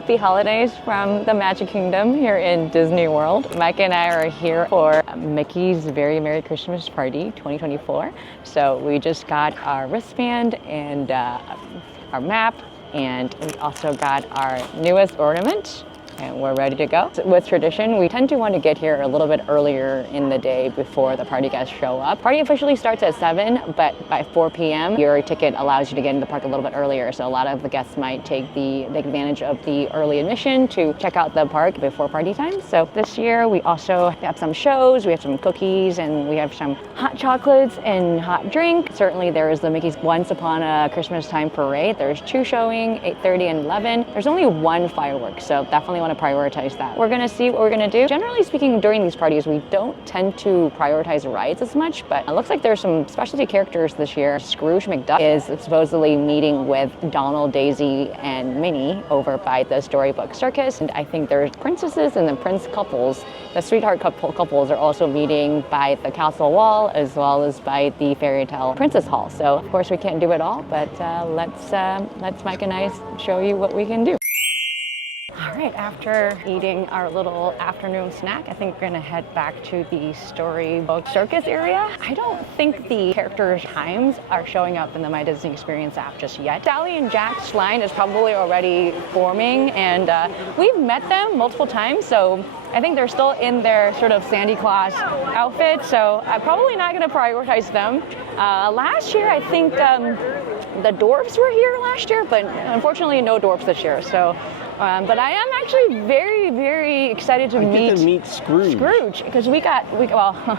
Happy holidays from the Magic Kingdom here in Disney World. Mike and I are here for Mickey's Very Merry Christmas Party 2024. So we just got our wristband and our map, and we also got our newest ornament. And we're ready to go. With tradition, we tend to want to get here a little bit earlier in the day before the party guests show up. Party officially starts at 7, but by 4 p.m., your ticket allows you to get into the park a little bit earlier. So a lot of the guests might take advantage of the early admission to check out the park before party time. So this year, we also have some shows, we have some cookies, and we have some hot chocolates and hot drink. Certainly there is the Mickey's Once Upon a Christmastime parade. There's 2 showing, 8:30 and 11. There's only 1 firework, so definitely want to prioritize that. We're gonna see what we're gonna do. Generally speaking, during these parties, we don't tend to prioritize rides as much, but it looks like there's some specialty characters this year. Scrooge McDuck is supposedly meeting with Donald, Daisy, and Minnie over by the Storybook Circus. And I think there's princesses and the prince couples, the sweetheart couples are also meeting by the castle wall as well as by the Fairytale Princess Hall. So of course we can't do it all, but let's Mike and I show you what we can do. All right, after eating our little afternoon snack, I think we're gonna head back to the Storybook Circus area. I don't think the characters' times are showing up in the My Disney Experience app just yet. Sally and Jack's line is probably already forming, and we've met them multiple times, so I think they're still in their sort of Santa Claus outfit, so I'm probably not gonna prioritize them. Last year, I think the dwarfs were here last year, but unfortunately no dwarfs this year, so. But I am actually very, very excited to meet Scrooge. Scrooge, because well,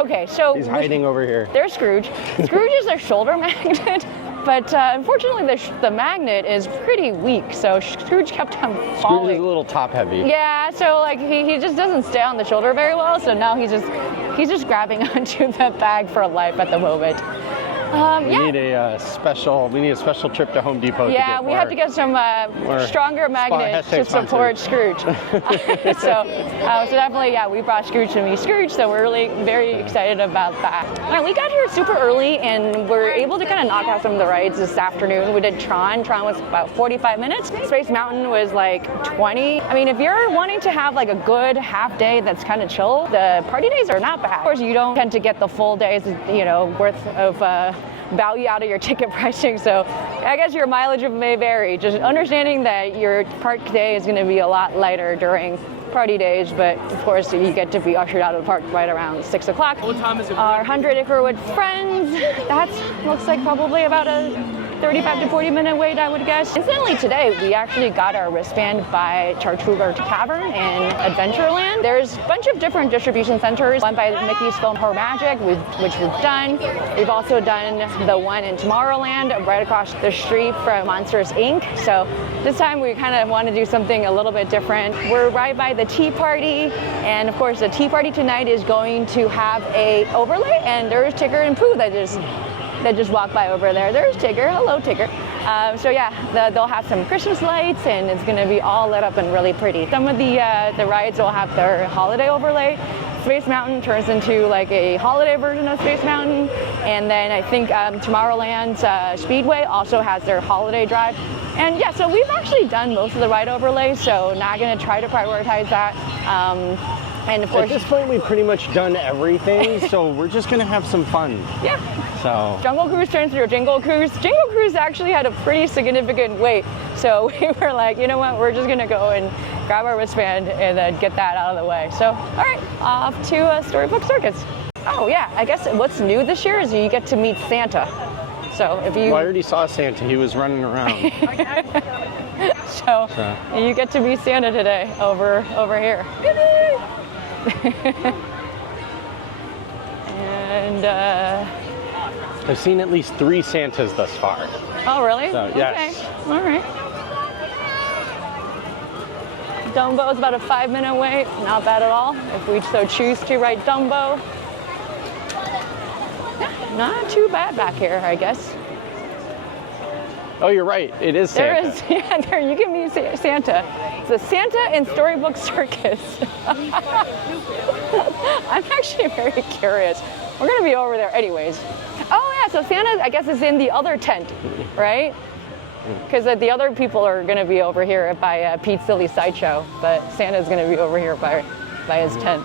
okay, so he's hiding over here. There's Scrooge. Scrooge is their shoulder magnet, but unfortunately the magnet is pretty weak, so Scrooge kept on falling. Scrooge is a little top heavy. Yeah, so like he just doesn't stay on the shoulder very well, so now he's just grabbing onto the bag for life at the moment. We need a special trip to Home Depot. Yeah, we have to get some stronger magnets to support Scrooge. So definitely, yeah, we brought Scrooge to meet Scrooge, so we're really very excited about that. All right, we got here super early and we're able to kind of knock out some of the rides this afternoon. We did Tron. Tron was about 45 minutes. Space Mountain was like 20. I mean, if you're wanting to have like a good half day that's kind of chill, the party days are not bad. Of course, you don't tend to get the full days, worth of value out of your ticket pricing, so I guess your mileage may vary. Just understanding that your park day is going to be a lot lighter during party days, but of course you get to be ushered out of the park right around 6 o'clock. What time is it? Our 100 Acre Wood friends, that looks like probably about a 35 to 40 minute wait, I would guess. Incidentally, today we actually got our wristband by Tartuga Tavern in Adventureland. There's a bunch of different distribution centers, one by Mickey's Film Her Magic, which we've done. We've also done the one in Tomorrowland right across the street from Monsters Inc. So this time we kind of want to do something a little bit different. We're right by the tea party, and of course the tea party tonight is going to have a overlay, and there's Tigger and Pooh that just walked by over there. There's Tigger. Hello, Tigger. So yeah, they'll have some Christmas lights, and it's going to be all lit up and really pretty. Some of the rides will have their holiday overlay. Space Mountain turns into like a holiday version of Space Mountain, and then I think Tomorrowland's Speedway also has their holiday drive. And yeah, so we've actually done most of the ride overlays, so not going to try to prioritize that. And of course, at this point, we've pretty much done everything, so we're just gonna have some fun. Yeah. So Jungle Cruise turns into a Jingle Cruise. Jingle Cruise actually had a pretty significant wait, so we were like, you know what, we're just gonna go and grab our wristband and then get that out of the way. So, all right, off to Storybook Circus. Oh yeah, I guess what's new this year is you get to meet Santa. So if you... Well, I already saw Santa. He was running around. so you get to meet Santa today over here. And I've seen at least 3 Santas thus far. Oh, really? So, yes. Okay. All right. Dumbo is about a 5-minute wait. Not bad at all. If we so choose to ride Dumbo. Yeah, not too bad back here, I guess. Oh, you're right. It is Santa. There is, yeah, there you can meet Santa. It's the Santa in Storybook Circus. I'm actually very curious. We're gonna be over there anyways. Oh yeah, so Santa, I guess, is in the other tent, right? Because the other people are going to be over here by Pete's Silly Sideshow, but Santa's going to be over here by his tent.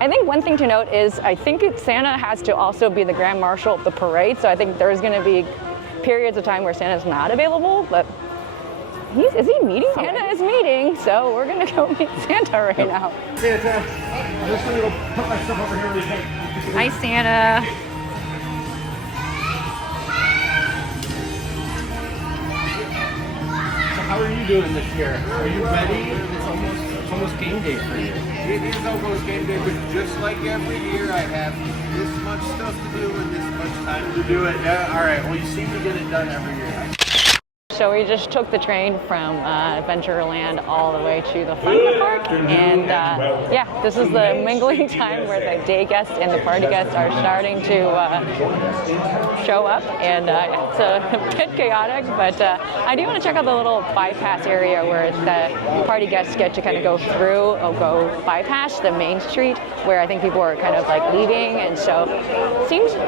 I think one thing to note is I think Santa has to also be the Grand Marshal of the parade, so I think there's going to be periods of time where Santa's not available, but is he meeting? Santa is meeting, so we're going to go meet Santa right now. Santa, I'm just going to go put my stuff over here really quick. Hi, Santa. How are you doing this year? Are you ready? It's almost game day for you. It is almost game day, but just like every year, I have this much stuff to do and this much time to do it. Yeah, all right. Well, you seem to get it done every year. So we just took the train from Adventureland all the way to the front of the park, and yeah, this is the mingling time where the day guests and the party guests are starting to show up, and it's a bit chaotic, but I do want to check out the little bypass area where the party guests get to kind of go through or go bypass the main street where I think people are kind of like leaving, and so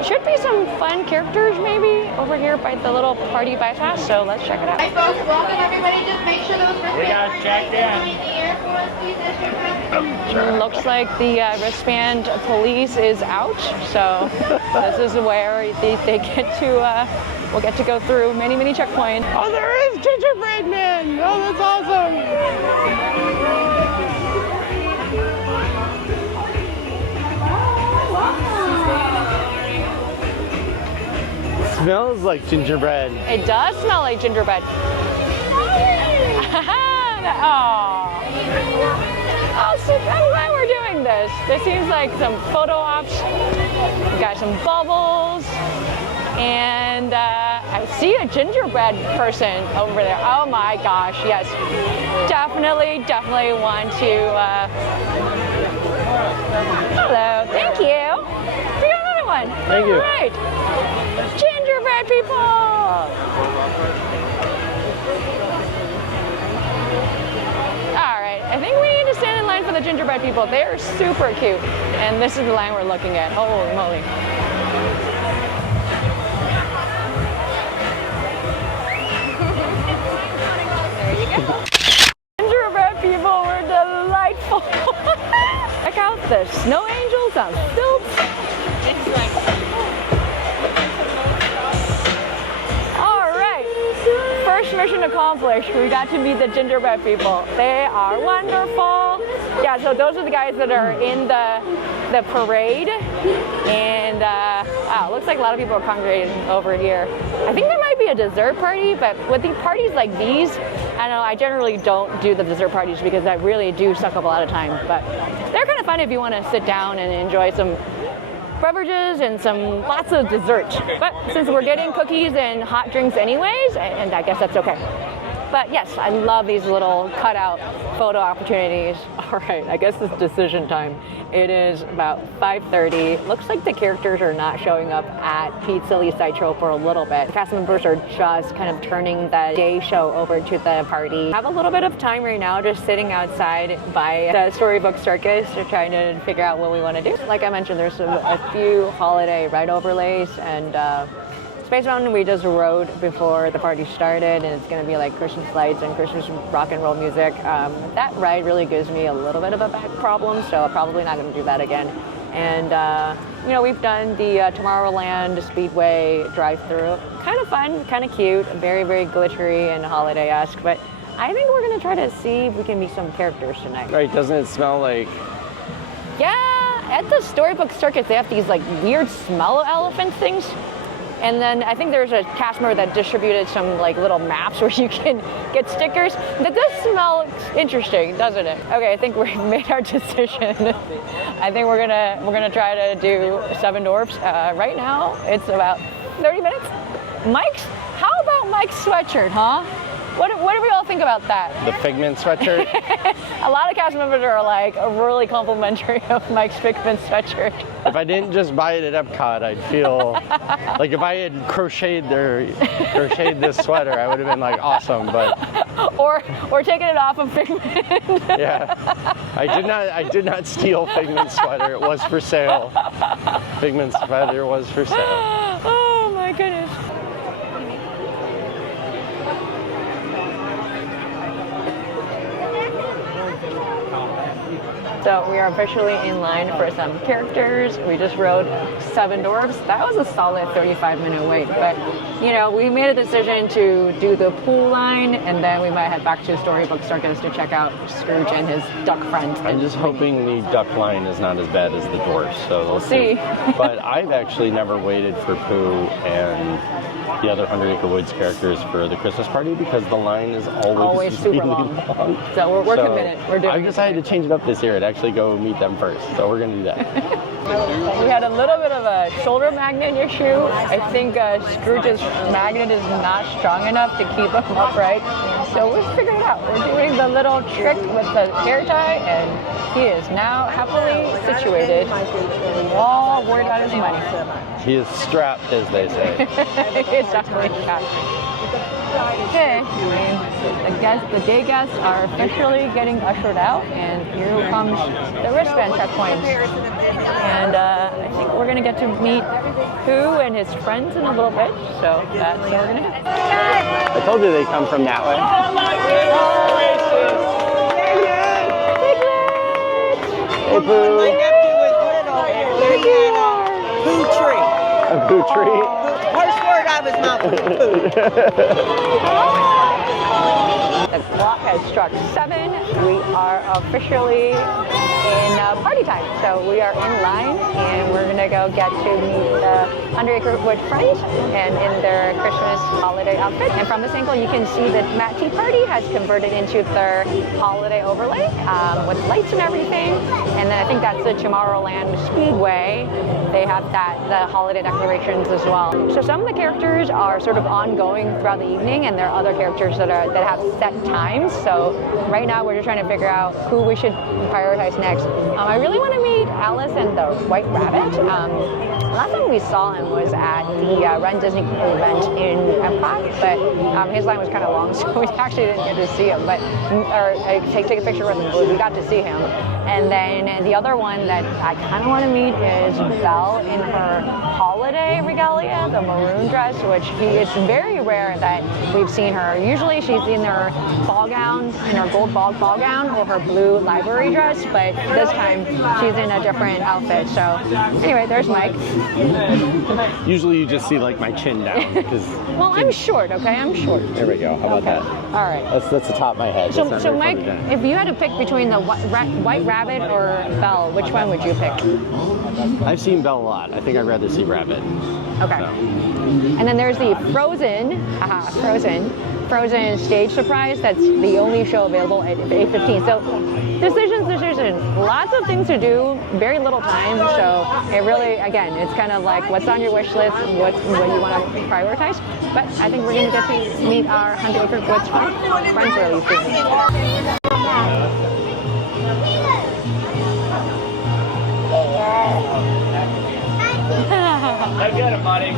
should be some fun characters maybe over here by the little party bypass, so let's check it out. Hi folks, welcome everybody. Just make sure those wristbands checked in. in the air for us, please. As you're Looks like the wristband police is out, so this is where they get to, we'll get to go through many checkpoints. Oh, there is Gingerbread Men! Oh, that's awesome! Smells like gingerbread. It does smell like gingerbread. Oh, so I'm glad we're doing this. There seems like some photo ops. We got some bubbles. And I see a gingerbread person over there. Oh my gosh, yes. Definitely want to. Hello, thank you. We got another one. Thank you. All right. Gingerbread people. All right, I think we need to stand in line for the gingerbread people. They are super cute. And this is the line we're looking at. Holy moly. There you go. Gingerbread people were delightful. Check out the snow angels on stilts. All right, first mission accomplished. We got to meet the gingerbread people. They are wonderful. Yeah, so those are the guys that are in the parade, and wow, looks like a lot of people are congregating over here. I think there might be a dessert party, but with the parties like these, I don't know, I generally don't do the dessert parties because I really do suck up a lot of time, but they're kind of fun if you want to sit down and enjoy some beverages and lots of dessert. But since we're getting cookies and hot drinks anyways, and I guess that's okay. But yes, I love these little cutout photo opportunities. All right, I guess it's decision time. It is about 5:30. Looks like the characters are not showing up at Pete's Silly Sideshow for a little bit. The cast members are just kind of turning the day show over to the party. Have a little bit of time right now just sitting outside by the Storybook Circus. They're trying to figure out what we want to do. Like I mentioned, there's a few holiday ride overlays, and Space Mountain we just rode before the party started, and it's going to be like Christmas lights and Christmas rock and roll music. That ride really gives me a little bit of a back problem, so I'm probably not going to do that again. And you know, we've done the Tomorrowland Speedway drive-through. Kind of fun, kind of cute, very glittery and holiday-esque, but I think we're going to try to see if we can meet some characters tonight. Right, doesn't it smell like... Yeah, at the Storybook Circus, they have these like weird smell elephant things. And then I think there's a cast member that distributed some like little maps where you can get stickers. That does smell interesting, doesn't it? Okay, I think we've made our decision. I think we're gonna try to do Seven Dwarfs. Right now, it's about 30 minutes. How about Mike's sweatshirt, huh? What do we all think about that? The Figment sweatshirt? A lot of cast members are like really complimentary of Mike's Figment sweatshirt. If I didn't just buy it at Epcot, I'd feel like if I had crocheted this sweater, I would have been like awesome, but or taking it off of Figment. yeah. I did not steal Figment's sweater. It was for sale. Figment's sweater was for sale. Oh my goodness. So we are officially in line for some characters. We just rode 7 dwarfs. That was a solid 35-minute wait, but you know, we made a decision to do the Pooh line, and then we might head back to Storybook Circus to check out Scrooge and his duck friends. I'm just hoping the duck line is not as bad as the dwarfs, so we'll see. But I've actually never waited for Pooh and the other 100 Acre Woods characters for the Christmas party because the line is always super really long. long. So we're committed. We're doing I've decided to change it up this year and actually go meet them first, so we're going to do that. We had a little bit of a shoulder magnet issue. I think Scrooge's magnet is not strong enough to keep him upright. So we figured it out. We're doing the little trick with the hair tie, and he is now happily situated, all worried about his money. He is strapped, as they say. It's definitely strapped. Okay, the day guests are officially getting ushered out, and here comes the wristband checkpoint. And I think we're gonna get to meet Pooh and his friends in a little bit, so that's what we're gonna do. I told you they come from that way. Hey, Pooh. My nephew was little. He had a Pooh tree. A Pooh tree? First word out of his mouth was Pooh. The clock has struck 7. We are officially in party time. So we are in line, and we're gonna go get to meet the 100 Acre Wood friends and in their Christmas holiday outfit. And from this angle, you can see that Matt Tea Party has converted into their holiday overlay with lights and everything. And then I think that's the Tomorrowland Speedway. They have the holiday decorations as well. So some of the characters are sort of ongoing throughout the evening, and there are other characters that have set times. So right now we're just trying to figure out who we should prioritize next. I really want to meet Alice and the White Rabbit. Last time we saw him was at the Run Disney event in Epcot, but his line was kind of long, so we actually didn't get to see him. Or take a picture with him, but we got to see him. And then the other one that I kind of want to meet is Belle in her holiday regalia, the maroon dress, which it's very rare that we've seen her. Usually she's in her ball gown, in her gold ball gown, or her blue library dress, but this time she's in a different outfit. So anyway, there's Mike. Usually you just see like my chin down. Well, I'm short, okay? I'm short. There we go. How about that? All right. That's the top of my head. So Mike, if you had to pick between the White Rabbit or Belle, which one would you pick? I've seen Belle a lot. I think I'd rather see Rabbit. Okay. So. And then there's the Frozen stage surprise. That's the only show available at 8:15. So decisions. Lots of things to do, very little time. So it really, again, it's kind of like what's on your wish list, what you want to prioritize. But I think we're going to get to meet our 100 Acre Woods friends really soon. I get it, buddy.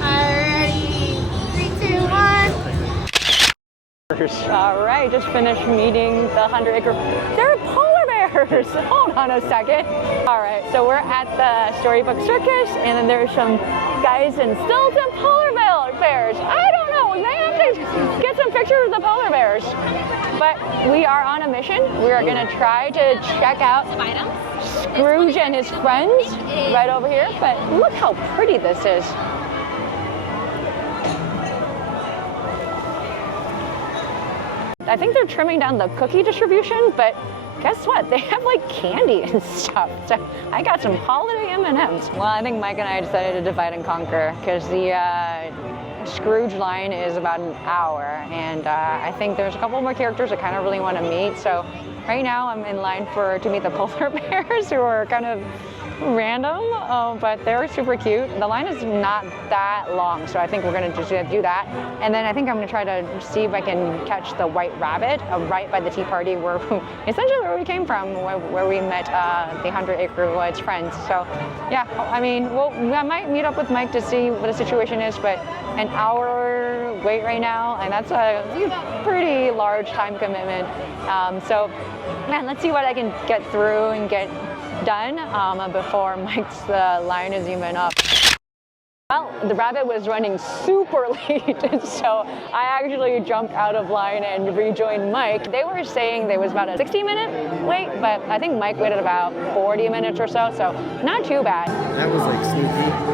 Alrighty, 3, 2, 1. All right, just finished meeting the 100 Acre. There are polar bears. Hold on a second. All right, so we're at the Storybook Circus, and then there's some guys in stilts and polar bears. I don't know. We may have to get some pictures of the polar bears. But we are on a mission. We are going to try to check out Scrooge and his friends right over here. But look how pretty this is. I think they're trimming down the cookie distribution, but guess what? They have like candy and stuff. So I got some holiday M&Ms. Well, I think Mike and I decided to divide and conquer because the Scrooge line is about an hour, and I think there's a couple more characters I kind of really want to meet. So right now I'm in line to meet the polar bears, who are kind of random, but they're super cute. The line is not that long, so I think we're gonna just do that. And then I think I'm gonna try to see if I can catch the White Rabbit right by the tea party, essentially where we came from, where we met the 100 Acre Woods friends. So yeah, I mean, I might meet up with Mike to see what the situation is, but an hour wait right now, and that's a pretty large time commitment. So, man, let's see what I can get through and get done before Mike's line is even up. Well, the rabbit was running super late, so I actually jumped out of line and rejoined Mike. They were saying there was about a 60-minute wait, but I think Mike waited about 40 minutes or so not too bad. That was like sneaky.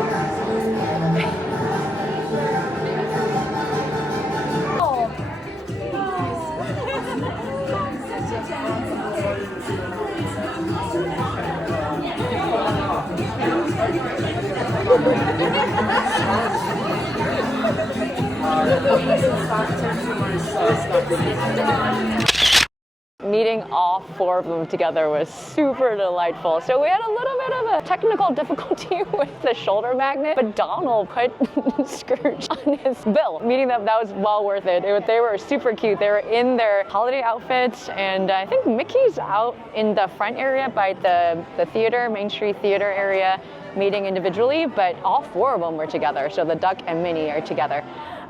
Meeting all 4 of them together was super delightful. So we had a little bit of a technical difficulty with the shoulder magnet, but Donald put Scrooge on his bill. Meeting them, that was well worth it. They were super cute. They were in their holiday outfits, and I think Mickey's out in the front area by the theater, Main Street Theater area, meeting individually, but all 4 of them were together. So the Duck and Minnie are together.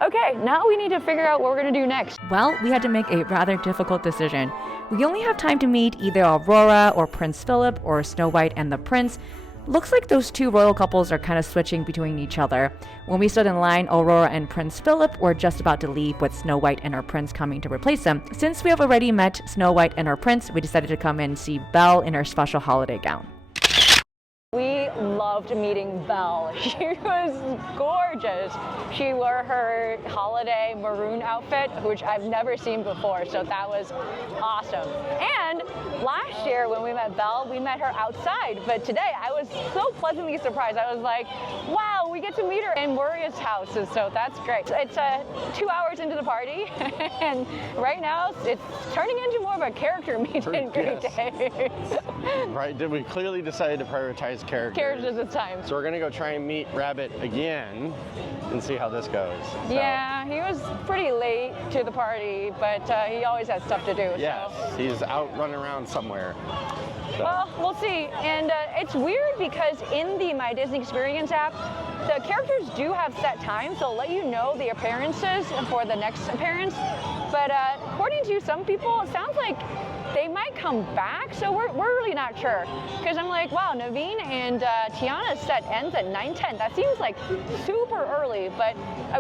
Okay, now we need to figure out what we're gonna do next. Well, we had to make a rather difficult decision. We only have time to meet either Aurora or Prince Philip or Snow White and the Prince. Looks like those 2 royal couples are kind of switching between each other. When we stood in line, Aurora and Prince Philip were just about to leave with Snow White and her prince coming to replace them. Since we have already met Snow White and her prince, we decided to come and see Belle in her special holiday gown. We loved meeting Belle. She was gorgeous. She wore her holiday maroon outfit, which I've never seen before, so that was awesome. And last year when we met Belle, we met her outside, but today I was so pleasantly surprised. I was like, wow, we get to meet her in Maurice's house, so that's great. It's 2 hours into the party, and right now it's turning into more of a character meet and greet day. Right, we clearly decided to prioritize characters at the time. So we're gonna go try and meet Rabbit again and see how this goes. So. Yeah, he was pretty late to the party, but he always has stuff to do. Yes, so. He's out running around somewhere. So. Well, we'll see. And it's weird because in the My Disney Experience app, the characters do have set times. They'll let you know the appearances for the next appearance. But according to some people, it sounds like they might come back, so we're really not sure. Because I'm like, wow, Naveen and Tiana's set ends at 9:10. That seems like super early, but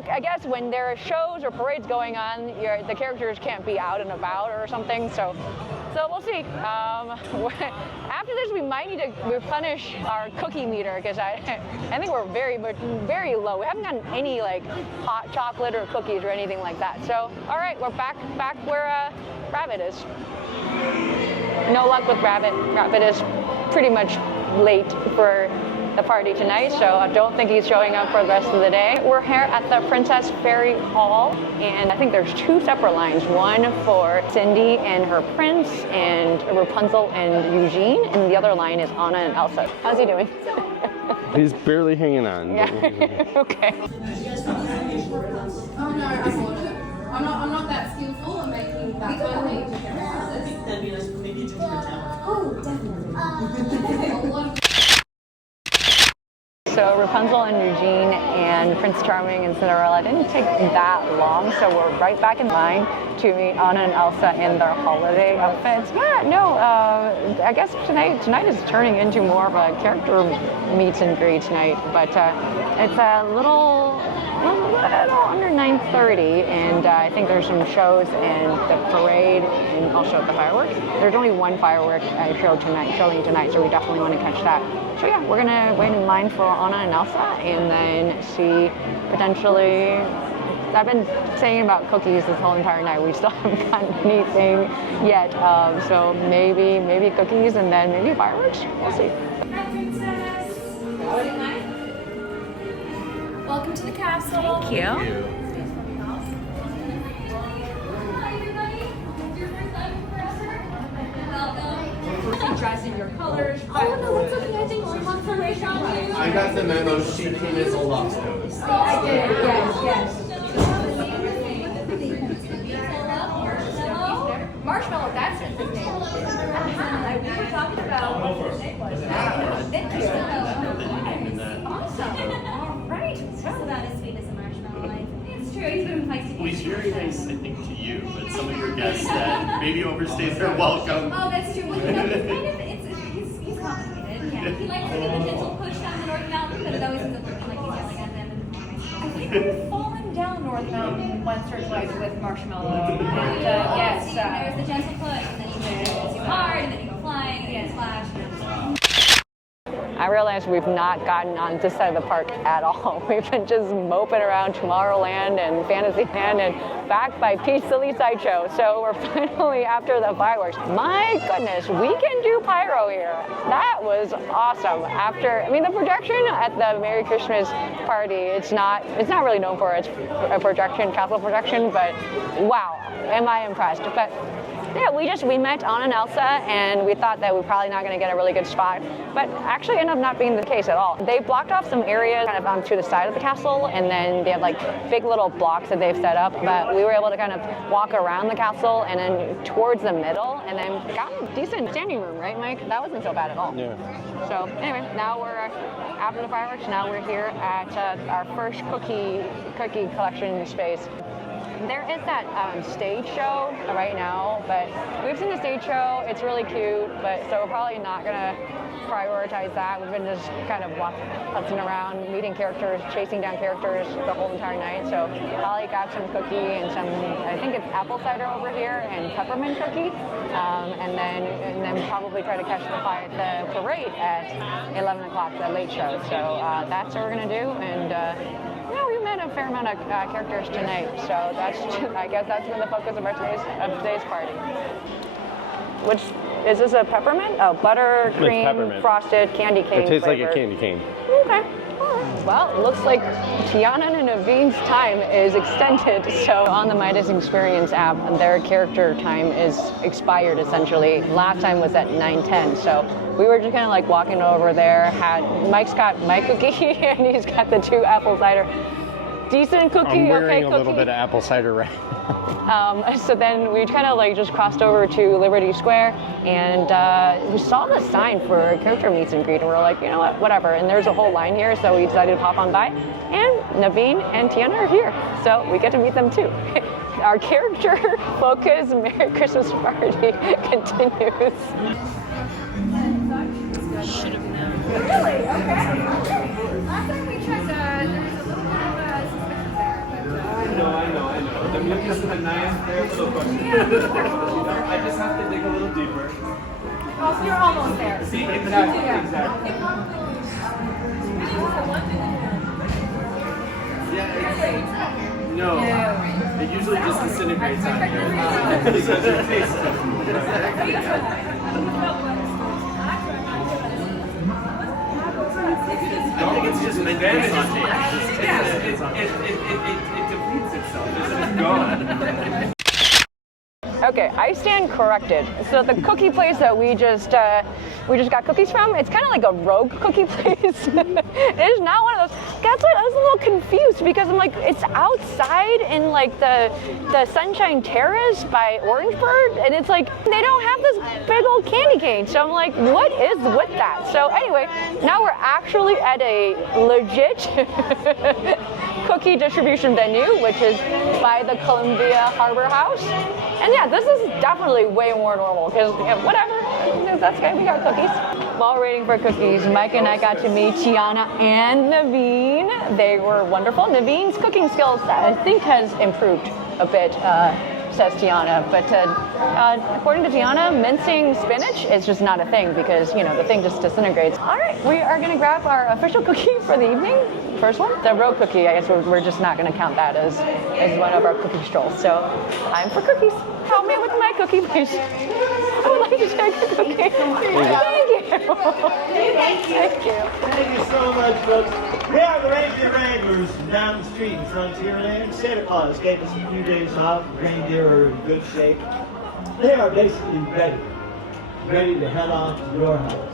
I guess when there are shows or parades going on, the characters can't be out and about or something, so we'll see. After this, we might need to replenish our cookie meter, because I think we're very low. We haven't gotten any like hot chocolate or cookies or anything like that. So, all right, we're back where Rabbit is. No luck with Rabbit. Rabbit is pretty much late for the party tonight, so I don't think he's showing up for the rest of the day. We're here at the Princess Fairy Hall, and I think there's 2 separate lines. One for Cindy and her prince, and Rapunzel and Eugene, and the other line is Anna and Elsa. How's he doing? He's barely hanging on. Yeah. Okay. Oh no, I'm not that skillful at making that kind of That'd be nice for maybe Gingerbread Men. Oh, definitely. So Rapunzel and Eugene and Prince Charming and Cinderella didn't take that long, so we're right back in line to meet Anna and Elsa in their holiday outfits. Yeah, no, I guess tonight is turning into more of a character meets and greets night, but it's a little under 9:30, and I think there's some shows and the parade and also the fireworks. There's only one firework showing tonight, so we definitely want to catch that. So yeah, we're gonna wait in line for Anna and Elsa, and then see potentially. I've been saying about cookies this whole entire night. We still haven't gotten anything yet, so maybe cookies and then maybe fireworks. We'll see. Hi, Princess. Welcome to the castle. Thank you. Dress in your colors. Oh no, that's okay. I think she wants to race on you. I got the memo. She came as a lost notice. I did. Yes. Marshmallow, that's his name. We were talking about. Thank you. Awesome. All right. It's about as sweet as a marshmallow. It's true. He's been feisty Louise, you're nice, I think, to you, but some of your guests that maybe overstays their welcome. Oh, that's true. Well, you know, he's complicated. Yeah. He likes to give a gentle push down the North Mountain, but it always ends up looking like he's yelling at them. I think we've fallen down North Mountain once or twice with Marshmallow. Yes. There's the gentle push, and then you go too hard, and then you go flying, and you get splashed. I realize we've not gotten on this side of the park at all. We've been just moping around Tomorrowland and Fantasyland and back by Peach Silly Sideshow. So we're finally after the fireworks. My goodness, we can do pyro here. That was awesome. I mean, the projection at the Merry Christmas party, it's not really known for its projection, castle projection, but wow, am I impressed. But yeah, we met Anna and Elsa, and we thought that we're probably not going to get a really good spot, but actually ended up not being the case at all. They blocked off some areas kind of to the side of the castle, and then they have like big little blocks that they've set up, but we were able to kind of walk around the castle and then towards the middle, and then got a decent standing room, right, Mike? That wasn't so bad at all. Yeah. So anyway, now we're after the fireworks. Now we're here at our first cookie collection space. There is that stage show right now, but we've seen the stage show. It's really cute, but so we're probably not gonna prioritize that. We've been just kind of putzing around, meeting characters, chasing down characters the whole entire night. So probably got some cookie and some, I think it's apple cider over here and peppermint cookie, and then probably try to catch the parade at 11 o'clock, the late show. So that's what we're gonna do, and. We met a fair amount of characters tonight, so I guess that's been the focus of today's party. Which is this a peppermint? Oh, buttercream frosted candy cane. It tastes flavor. like a candy cane. Okay. All right. Well, it looks like Tiana and Naveen's time is extended. So on the Midas Experience app, their character time is expired essentially. Last time was at 9:10. So we were just kind of like walking over there. Mike's got my cookie and he's got the 2 apple cider. Decent cookie, I'm wearing okay, a little bit of apple cider right now. So then we kind of like just crossed over to Liberty Square, and we saw the sign for a character meets and greet, and we were like, you know what, whatever. And there's a whole line here, so we decided to pop on by. And Naveen and Tiana are here, so we get to meet them too. Our character focus Merry Christmas party continues. Should have known. Really? Okay. Last time we tried there was a little bit of suspicion there. I know. The milk is the nice there for the question. I just have to dig a little deeper. Oh, so you're almost there. See, exactly. No, it usually just disintegrates out here because your taste I think it's just meant to be sauteed. It depletes itself. It's just gone. Okay, I stand corrected. So the cookie place that we just got cookies from, it's kind of like a rogue cookie place. It is not one of those. That's why I was a little confused because I'm like, it's outside in like the Sunshine Terrace by Orangeburg, and it's like they don't have this big old candy cane. So I'm like, what is with that? So anyway, now we're actually at a legit cookie distribution venue, which is by the Columbia Harbor House. And yeah, this is definitely way more normal because whatever, that's okay, we got cookies. While waiting for cookies, Mike and I got to meet Tiana and Naveen. They were wonderful. Naveen's cooking skills, I think, has improved a bit, says Tiana. But according to Tiana, mincing spinach is just not a thing because, the thing just disintegrates. All right, we are going to grab our official cookie for the evening. First one, the rogue cookie. I guess we're just not going to count that as one of our cookie strolls. So I'm for cookies. Help me with my cookie, please. I would like to take a cookie. Thank you. Thank you. Thank you so much, folks. We are the reindeer wranglers down the street in Frontierland. Santa Claus gave us a few days off. Reindeer are in good shape. They are basically ready to head on to your house.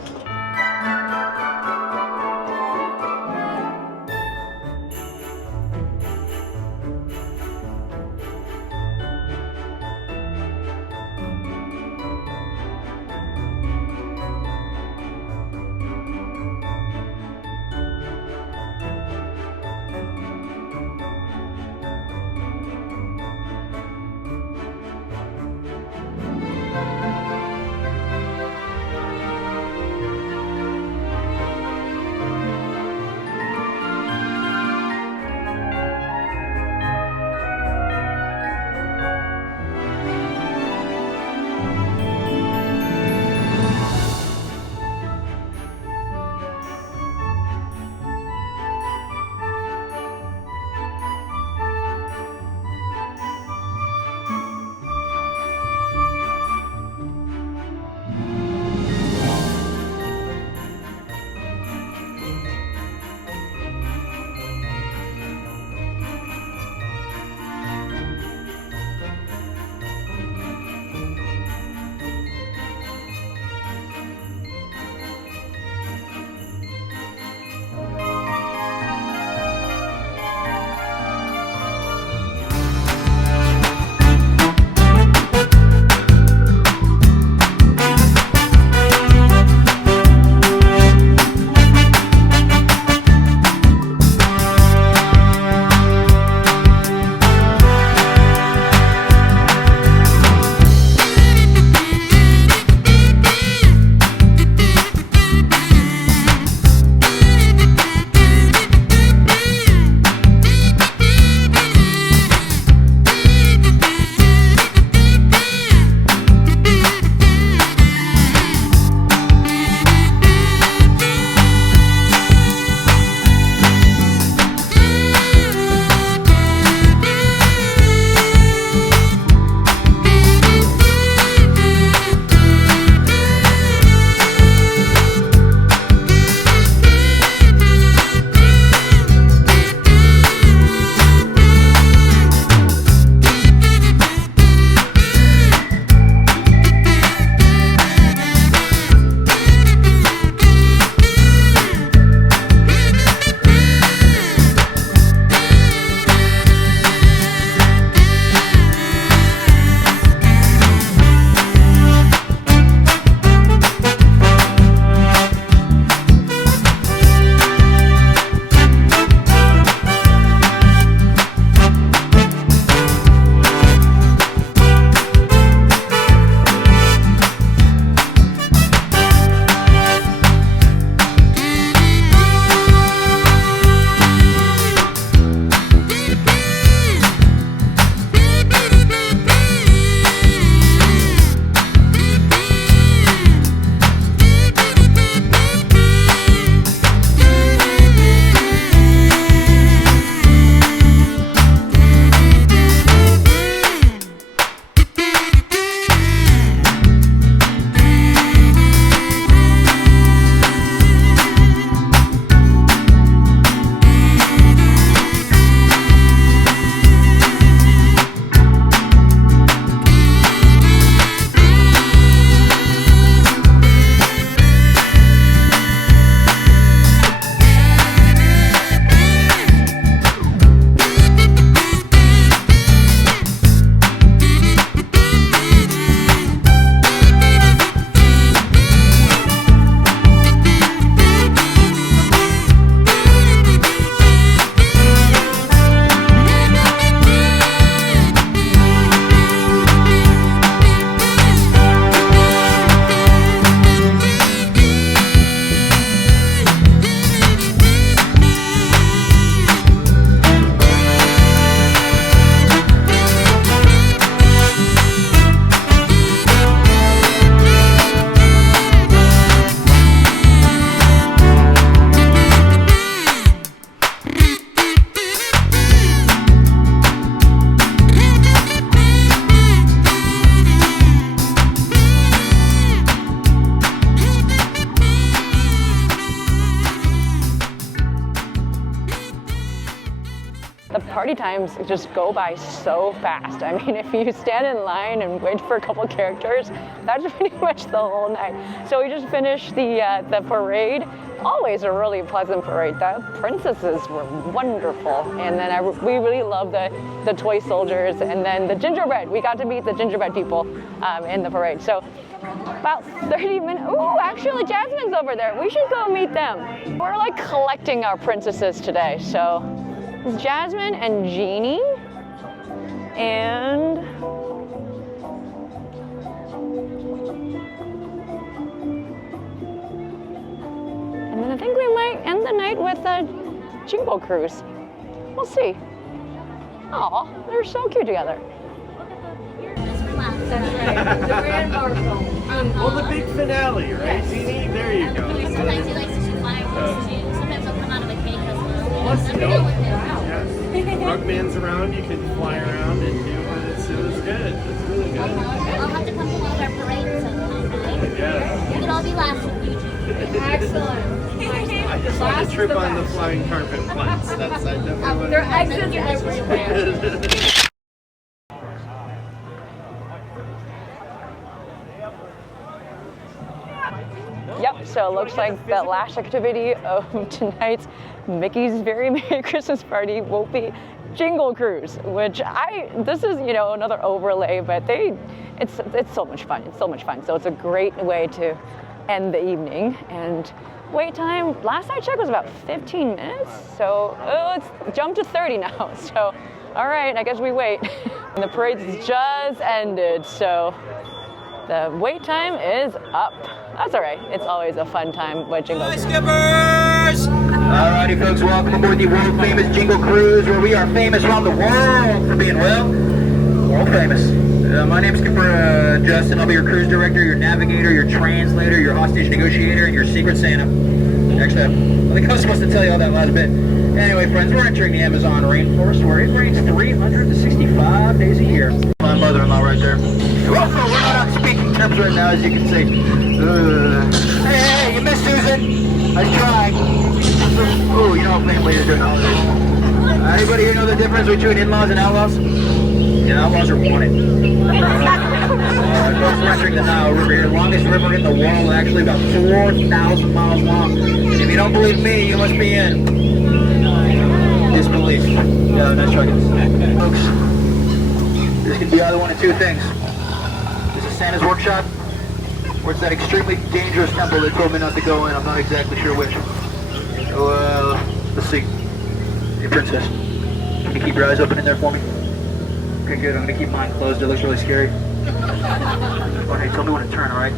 party times just go by so fast. I mean, if you stand in line and wait for a couple characters, that's pretty much the whole night. So we just finished the parade. Always a really pleasant parade. The princesses were wonderful, and then we really love the toy soldiers, and then the gingerbread. We got to meet the gingerbread people in the parade. So about 30 minutes. Ooh, actually, Jasmine's over there. We should go meet them. We're like collecting our princesses today. So it's Jasmine and Genie, and then I think we might end the night with a Jingle Cruise. We'll see. Aw, they're so cute together. That's right. The grand marshal. Well, the big finale, right? Genie, there you go. Sometimes he likes to shoot fireworks too. Sometimes they'll come out of a cake as well. Plus, That's you know, real with him. yes, the rug band's around, you can fly around and do what it was good. It's really good. I'll have to come to one of our parades sometime, right? Yes. We could all be last with Eugene. Excellent. I just want to trip on the flying carpet once. I definitely want There are exits everywhere. Yep, so it looks like the last activity of tonight's Mickey's Very Merry Christmas Party will be Jingle Cruise, which this is, you know, another overlay, but it's so much fun. It's so much fun. So it's a great way to end the evening. And wait time, last I checked, was about 15 minutes. So it's jumped to 30 now. So, all right, I guess we wait. And the parade's just ended, so the wait time is up. That's all right. It's always a fun time with Jingle Cruise. Skippers! Alrighty, folks, welcome aboard the world famous Jingle Cruise, where we are famous around the world for being, well, world famous. My name is Skipper Justin. I'll be your cruise director, your navigator, your translator, your hostage negotiator, and your secret Santa. Actually, I think I was supposed to tell you all that last bit. Anyway, friends, we're entering the Amazon rainforest, where it rains 365 days a year. My mother-in-law right there. Also, we're not on speaking terms right now, as you can see. Hey, you missed Susan. I tried. Oh, you know what family is during holidays. Anybody here know the difference between in-laws and outlaws? Yeah, outlaws are wanted. Folks, we're entering the Nile River here, longest river in the world, actually about 4,000 miles long. And if you don't believe me, you must be in disbelief. Yeah, nice try, guys. Folks, this could be either one of two things. This is Santa's workshop, or it's that extremely dangerous temple that told me not to go in. I'm not exactly sure which. So, let's see. Hey, princess, can you keep your eyes open in there for me? Okay, good. I'm gonna keep mine closed. It looks really scary. Okay, tell me when to turn, alright?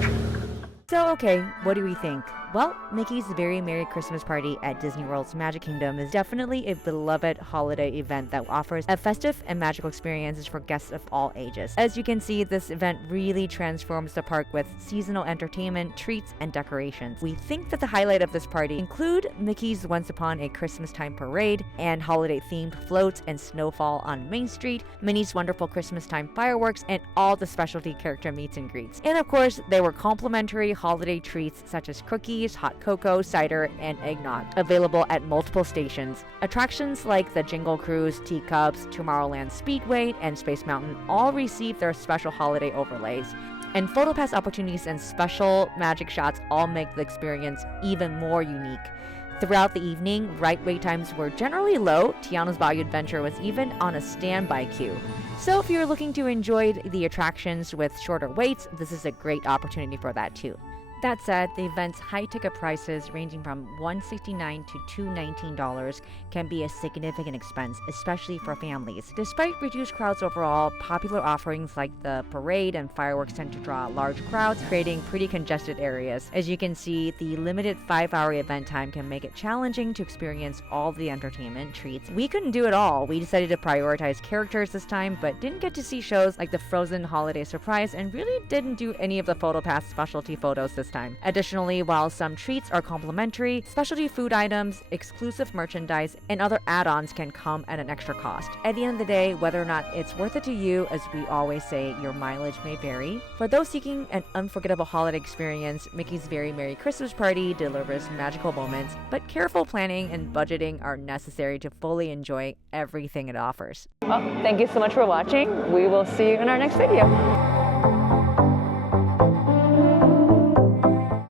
So, okay, what do we think? Well, Mickey's Very Merry Christmas Party at Disney World's Magic Kingdom is definitely a beloved holiday event that offers a festive and magical experiences for guests of all ages. As you can see, this event really transforms the park with seasonal entertainment, treats, and decorations. We think that the highlight of this party include Mickey's Once Upon a Christmastime parade and holiday-themed floats and snowfall on Main Street, Minnie's wonderful Christmastime fireworks, and all the specialty character meets and greets. And of course, there were complimentary holiday treats such as cookies, hot cocoa, cider, and eggnog, available at multiple stations. Attractions like the Jingle Cruise, Teacups, Tomorrowland Speedway, and Space Mountain all received their special holiday overlays. And PhotoPass opportunities and special magic shots all make the experience even more unique. Throughout the evening, ride wait times were generally low. Tiana's Bayou Adventure was even on a standby queue. So if you're looking to enjoy the attractions with shorter waits, this is a great opportunity for that too. That said, the event's high-ticket prices ranging from $169 to $219 can be a significant expense, especially for families. Despite reduced crowds overall, popular offerings like the parade and fireworks tend to draw large crowds, creating pretty congested areas. As you can see, the limited 5-hour event time can make it challenging to experience all the entertainment treats. We couldn't do it all. We decided to prioritize characters this time, but didn't get to see shows like the Frozen Holiday Surprise and really didn't do any of the PhotoPass specialty photos this Christmastime. Additionally, while some treats are complimentary, specialty food items, exclusive merchandise, and other add-ons can come at an extra cost. At the end of the day, whether or not it's worth it to you, as we always say, your mileage may vary. For those seeking an unforgettable holiday experience, Mickey's Very Merry Christmas Party delivers magical moments, but careful planning and budgeting are necessary to fully enjoy everything it offers. Well, thank you so much for watching. We will see you in our next video.